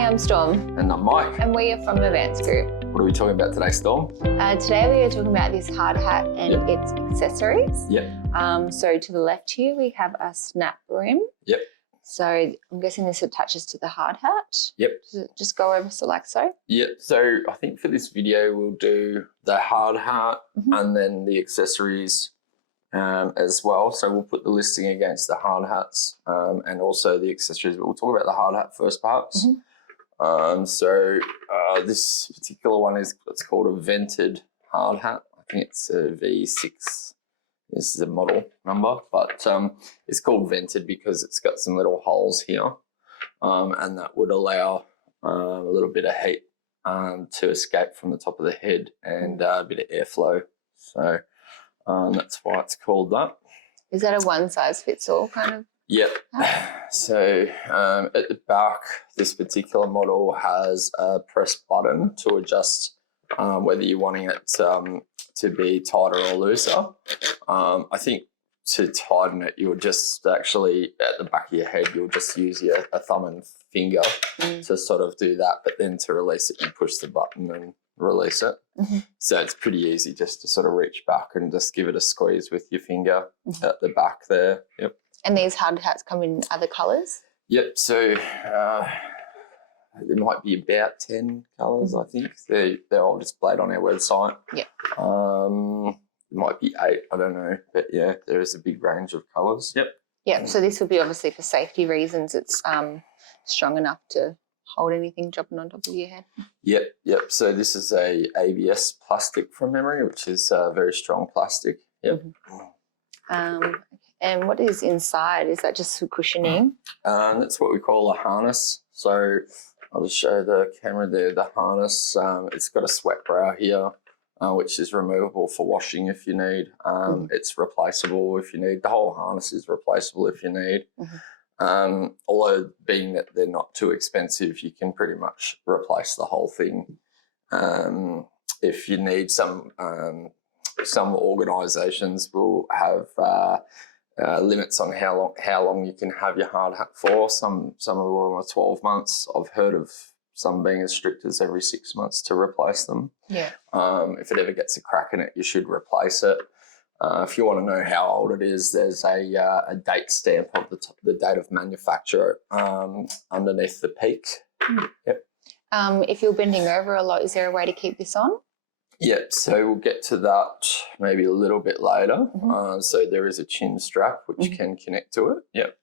Hi, I'm Storm. And I'm Mike. And we are from Advanced Group. What are we talking about today, Storm? Today we are talking about this hard hat and its accessories. Yep. So to the left here we have a snap brim. Yep. So I'm guessing this attaches to the hard hat. Yep. Does it just go over like so? Yep. So I think for this video we'll do the hard hat and then the accessories as well. So we'll put the listing against the hard hats and also the accessories, but we'll talk about the hard hat first perhaps. This particular one is what's called a vented hard hat. I think it's a V6. This is the model number, but it's called vented because it's got some little holes here, and that would allow a little bit of heat to escape from the top of the head and a bit of airflow. So that's why it's called that. Is that a one-size-fits-all kind of? Yep. So at the back, this particular model has a press button to adjust whether you're wanting it to be tighter or looser. I think to tighten it, you'll just actually, at the back of your head, you'll just use your thumb and finger to sort of do that. But then to release it, you push the button and release it. So it's pretty easy just to sort of reach back and just give it a squeeze with your finger at the back there. Yep. And these hard hats come in other colours? Yep. So there might be about 10 colours, I think. They're all displayed on our website. Yep. It might be 8, I don't know. But yeah, there is a big range of colours. Yep. Yeah, so this would be obviously for safety reasons. It's strong enough to hold anything dropping on top of your head. Yep. So this is a ABS plastic from memory, which is very strong plastic. Yep. And what is inside? Is that just for cushioning? That's what we call a harness. So I'll just show the camera there, the harness. It's got a sweat brow here, which is removable for washing if you need. It's replaceable if you need. The whole harness is replaceable if you need. Although being that they're not too expensive, you can pretty much replace the whole thing. If you need some organisations will have limits on how long you can have your hard hat for. Some of them are 12 months. I've heard of some being as strict as every 6 months to replace them. Yeah. If it ever gets a crack in it, you should replace it. If you want to know how old it is, there's a date stamp of the date of manufacture underneath the peak. Yep. If you're bending over a lot, is there a way to keep this on? Yep, so we'll get to that maybe a little bit later. So there is a chin strap which can connect to it. Yep.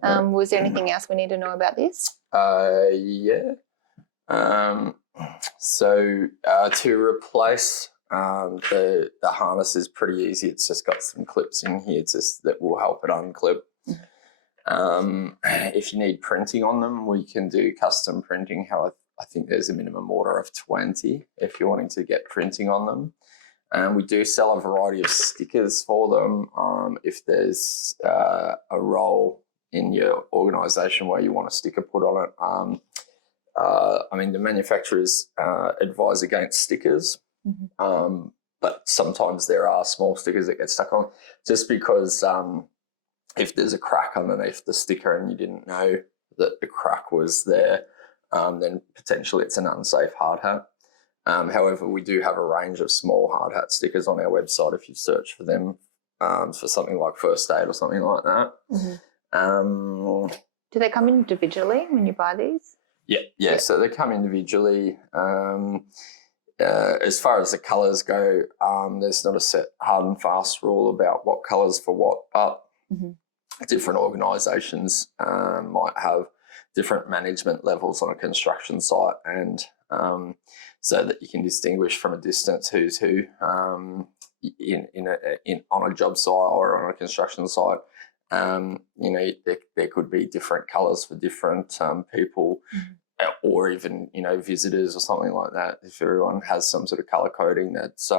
Was there anything else we need to know about this? Yeah. To replace the harness is pretty easy. It's just got some clips in here that will help it unclip. If you need printing on them, we can do custom printing. I think there's a minimum order of 20 if you're wanting to get printing on them. We do sell a variety of stickers for them. If there's a role in your organisation where you want a sticker put on it, I mean, the manufacturers advise against stickers, but sometimes there are small stickers that get stuck on just because if there's a crack underneath the sticker and you didn't know that the crack was there, then potentially it's an unsafe hard hat. However, we do have a range of small hard hat stickers on our website if you search for them for something like first aid or something like that. Do they come individually when you buy these? Yeah. So they come individually. As far as the colours go, there's not a set hard and fast rule about what colours for what, but different organisations might have different management levels on a construction site, and so that you can distinguish from a distance who's who on a job site or on a construction site. There could be different colours for different people, or even visitors or something like that. If everyone has some sort of colour coding that's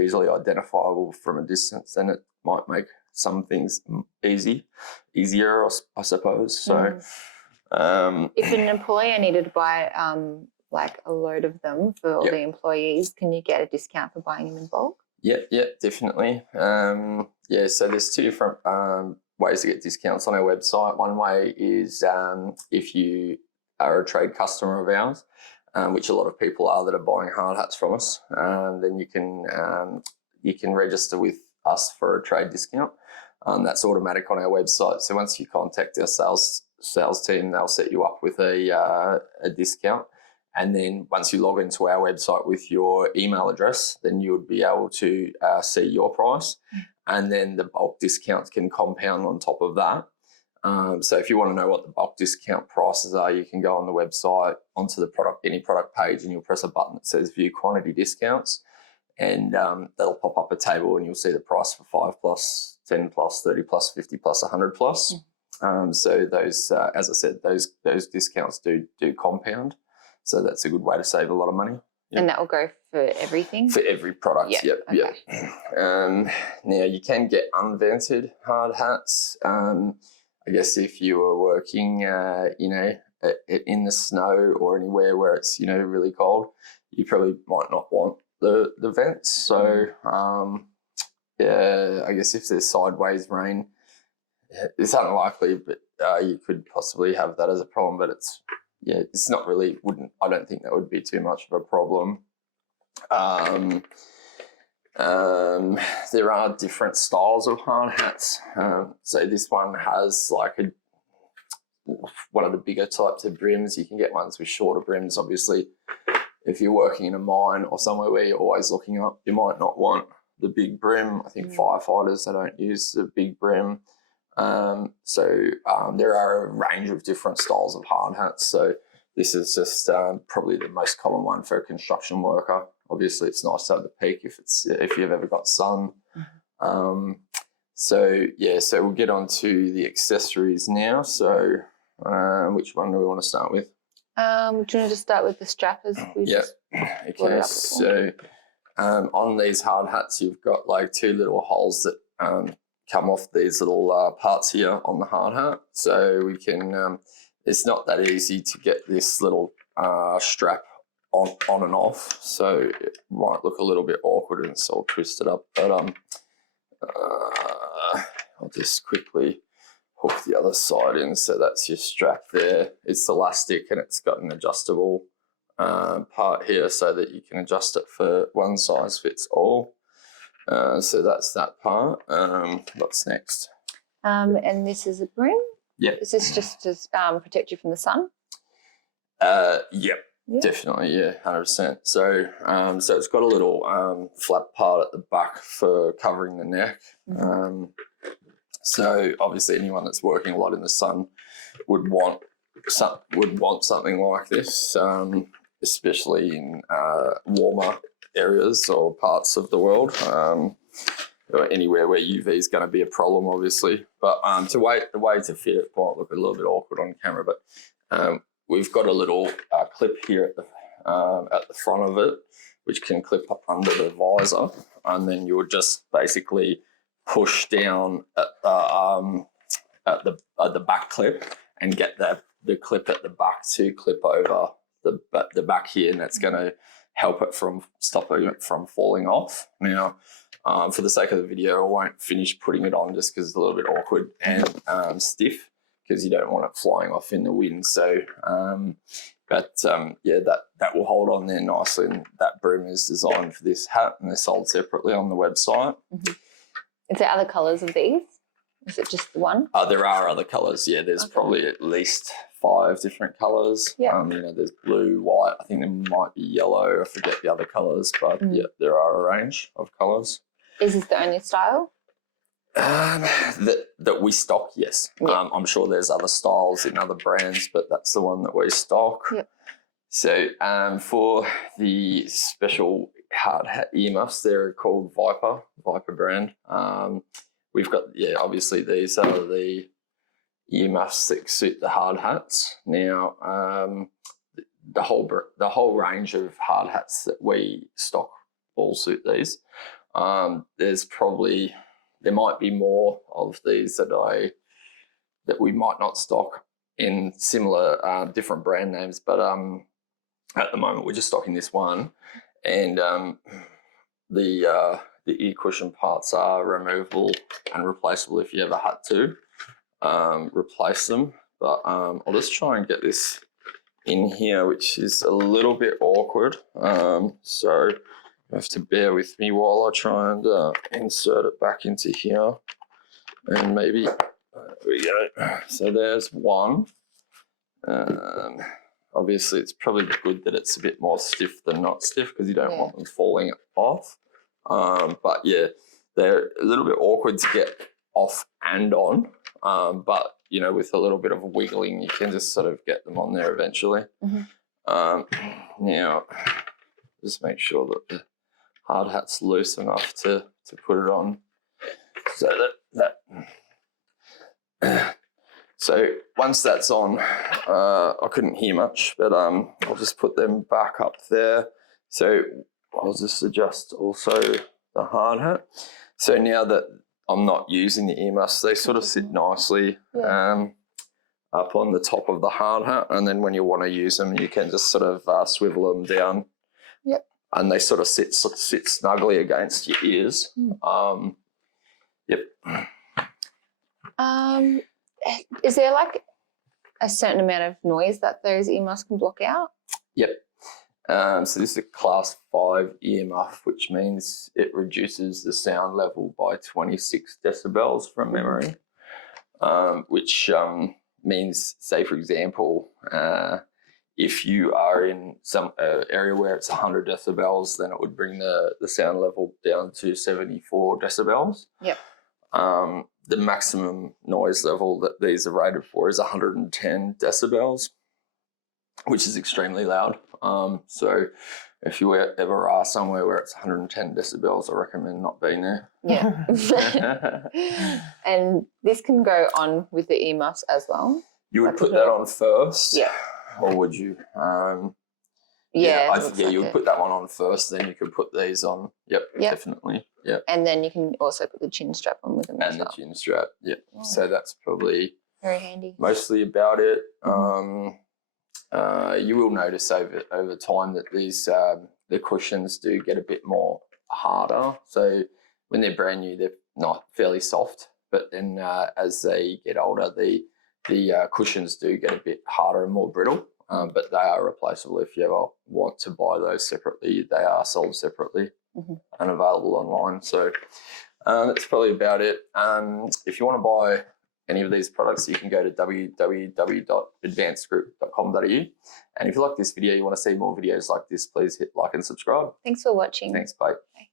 easily identifiable from a distance, then it might make some things easier, I suppose. So. If an employer needed to buy like a load of them for all the employees, can you get a discount for buying them in bulk? Yeah, definitely. So there's two different ways to get discounts on our website. One way is if you are a trade customer of ours, which a lot of people are that are buying hard hats from us, then you can register with us for a trade discount. That's automatic on our website. So once you contact our sales team, they'll set you up with a discount. And then once you log into our website with your email address, then you would be able to see your price. And then the bulk discounts can compound on top of that. So if you want to know what the bulk discount prices are, you can go on the website, onto the any product page, and you'll press a button that says View Quantity Discounts. And that'll pop up a table and you'll see the price for 5 plus, 10 plus, 30 plus, 50 plus, 100 plus. So those, as I said, those discounts do compound. So that's a good way to save a lot of money. Yep. And that will go for everything? For every product, yep. Now, you can get unvented hard hats. I guess if you were working, in the snow or anywhere where it's, really cold, you probably might not want the vents. So, I guess if there's sideways rain, it's unlikely, but you could possibly have that as a problem. But it's not really, I don't think that would be too much of a problem. There are different styles of hard hats. So this one has one of the bigger types of brims. You can get ones with shorter brims. Obviously, if you're working in a mine or somewhere where you're always looking up, you might not want the big brim. I think firefighters, they don't use the big brim. There are a range of different styles of hard hats. So this is just probably the most common one for a construction worker. Obviously, it's nice to have the peak if you've ever got sun. So we'll get on to the accessories now. So which one do we want to start with? Do you want to just start with the strappers? Okay, so on these hard hats, you've got like two little holes that come off these little parts here on the hard hat. So we can, it's not that easy to get this little strap on and off. So it might look a little bit awkward and it's all twisted up. But I'll just quickly hook the other side in. So that's your strap there. It's elastic and it's got an adjustable part here so that you can adjust it for one size fits all. So that's that part. What's next? And this is a brim? Yep. Is this just to protect you from the sun? Yep. Definitely, 100%. So it's got a little flat part at the back for covering the neck. So obviously, anyone that's working a lot in the sun would want something like this, especially in warmer areas or parts of the world. Or anywhere where UV is going to be a problem, obviously. But the way to fit it might look a little bit awkward on camera, but we've got a little clip here at the front of it, which can clip up under the visor, and then you'll just basically push down at the back clip and get the clip at the back to clip over the back here, and that's going to help it from stopping it from falling off. Now, for the sake of the video, I won't finish putting it on just because it's a little bit awkward and stiff, because you don't want it flying off in the wind. So, that will hold on there nicely. And that brim is designed for this hat, and they're sold separately on the website. Is there other colours of these? Is it just the one? There are other colours. Yeah, there's probably at least 5 different colours. There's blue, white. I think there might be yellow. I forget the other colours, but there are a range of colours. Is this the only style? That we stock, yes. I'm sure there's other styles in other brands, but that's the one that we stock. So for the special hard hat earmuffs, they're called Viper brand. We've got, obviously these are the earmuffs that suit the hard hats. Now, the whole range of hard hats that we stock all suit these. There might be more of these that we might not stock in similar different brand names, but at the moment we're just stocking this one, and the ear cushion parts are removable and replaceable if you ever had to replace them. But I'll just try and get this in here, which is a little bit awkward. So you have to bear with me while I try and insert it back into here. And maybe, there we go. So there's one. Obviously, it's probably good that it's a bit more stiff than not stiff because you don't want them falling off. But yeah, they're a little bit awkward to get off and on. But, you know, with a little bit of wiggling, you can just sort of get them on there eventually. Now, just make sure that the hard hat's loose enough to put it on. So so once that's on, I couldn't hear much, but I'll just put them back up there. So I'll just adjust also the hard hat. So now that I'm not using the earmuffs, they sort of sit nicely up on the top of the hard hat, and then when you want to use them, you can just sort of swivel them down. And they sort of sit snugly against your ears. Is there like a certain amount of noise that those earmuffs can block out? So this is a class 5 earmuff, which means it reduces the sound level by 26 decibels from memory, which means, say for example, if you are in some area where it's 100 decibels, then it would bring the sound level down to 74 decibels. The maximum noise level that these are rated for is 110 decibels, which is extremely loud. So if you ever are somewhere where it's 110 decibels, I recommend not being there. And this can go on with the earmuffs as well? You would put that on first? Or would you? You would put that one on first, then you could put these on. Definitely. And then you can also put the chin strap on with them as well. And the chin strap, So that's probably very handy. Mostly about it. You will notice over time that these the cushions do get a bit more harder. So when they're brand new, they're not fairly soft, but then as they get older, the cushions do get a bit harder and more brittle. But they are replaceable if you ever want to buy those separately. They are sold separately and available online. So that's probably about it. If you want to buy any of these products, you can go to www.advancedgroup.com.au. And if you like this video, you want to see more videos like this, please hit like and subscribe. Thanks for watching. Thanks, bye. Bye.